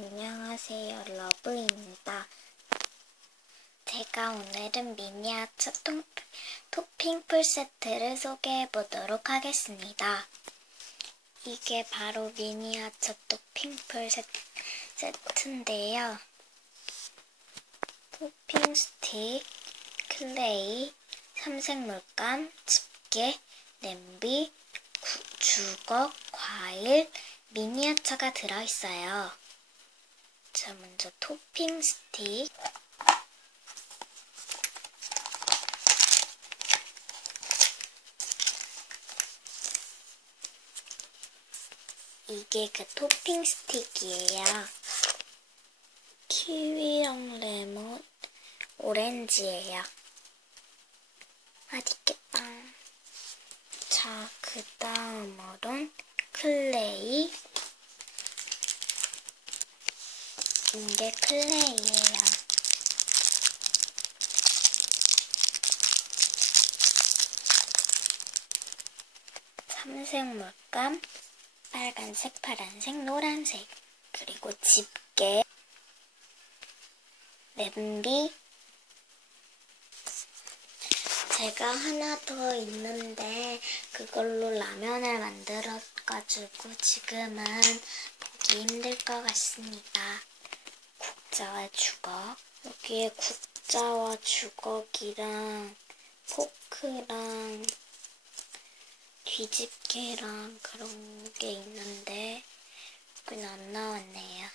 안녕하세요, 러브입니다. 제가 오늘은 미니아처 통, 토핑 풀 세트를 소개해 보도록 하겠습니다. 이게 바로 미니아처 토핑 풀 세트, 세트인데요. 토핑 스틱, 클레이, 삼색 물감, 집게, 냄비, 구- 주걱, 과일, 미니어처가 들어있어요. 자, 먼저 토핑 스틱. 이게 그 토핑 스틱이에요. 키위랑 레몬, 오렌지예요. 맛있겠다. 자, 그 다음으론 클레이. 이게 클레이예요. 삼색 물감, 빨간색, 파란색, 노란색, 그리고 집게, 냄비, 제가 하나 더 있는데 그걸로 라면을 만들어가지고 지금은 보기 힘들 것 같습니다. 국자와 주걱. 여기에 국자와 주걱이랑 포크랑 뒤집개랑 그런 게 있는데 여기는 안 나왔네요.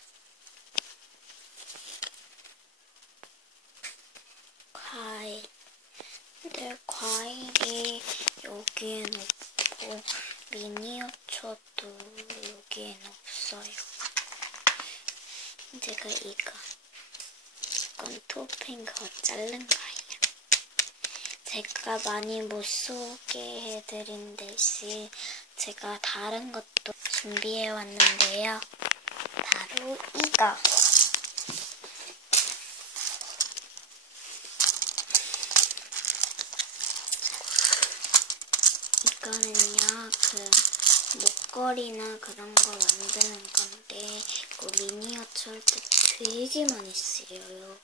과일. 근데 과일이 여기엔 없고 미니어처도 여기엔 없어요. 제가 이거 이 건 토핑 거 자른 거예요. 제가 많이 못 소개해드린 대신 제가 다른 것도 준비해 왔는데요. 바로 이거. 이거는요, 그, 목걸이나 그런 거 만드는 건데, 이거 미니어처 할때 되게 많이 쓰여요.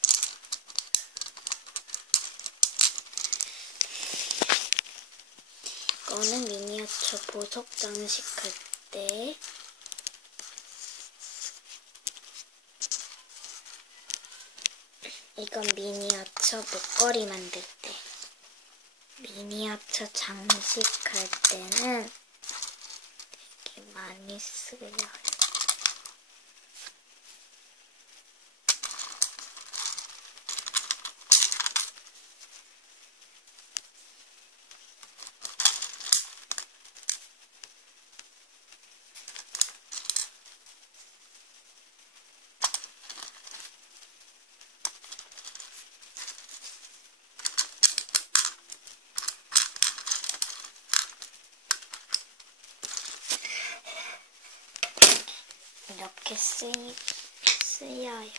이거는 미니어처 보석 장식할 때, 이건 미니어처 목걸이 만들 때. 미니어처 장식할 때는 되게 많이 쓰여요. 이렇게 쓰, 쓰여요.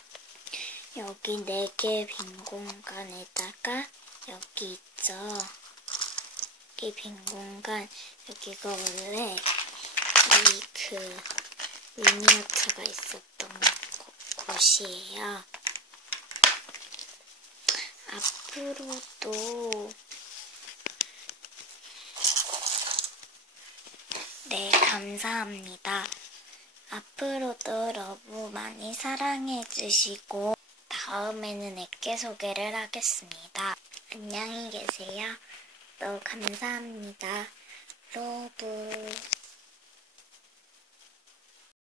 여기 네 개 빈 공간에다가 여기 있죠. 여기 빈 공간 여기가 원래 이 그 미니어처가 있었던 곳- 곳이에요. 앞으로도 네 감사합니다. 앞으로도 러브 많이 사랑해 주시고 다음에는 애께 소개를 하겠습니다. 안녕히 계세요. 또 감사합니다. 러브